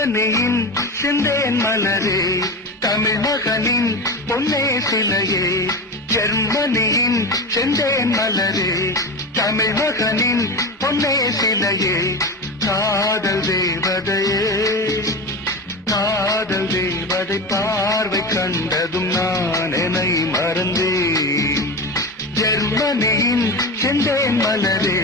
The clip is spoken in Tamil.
ஜெர்மனியின் சிந்தேன் மலரே, தமிழ் மகனின் பொன்னே சிலையே. ஜெர்மனியின் செந்தேன் மலரே, தமிழ் மகனின் பொன்னே சிலையே. காதல் தேவதையே, காதல் தேவதை பார்வை கண்டதும் நான் என்னை மறந்தேன். ஜெர்மனியின் செந்தேன் மலரே,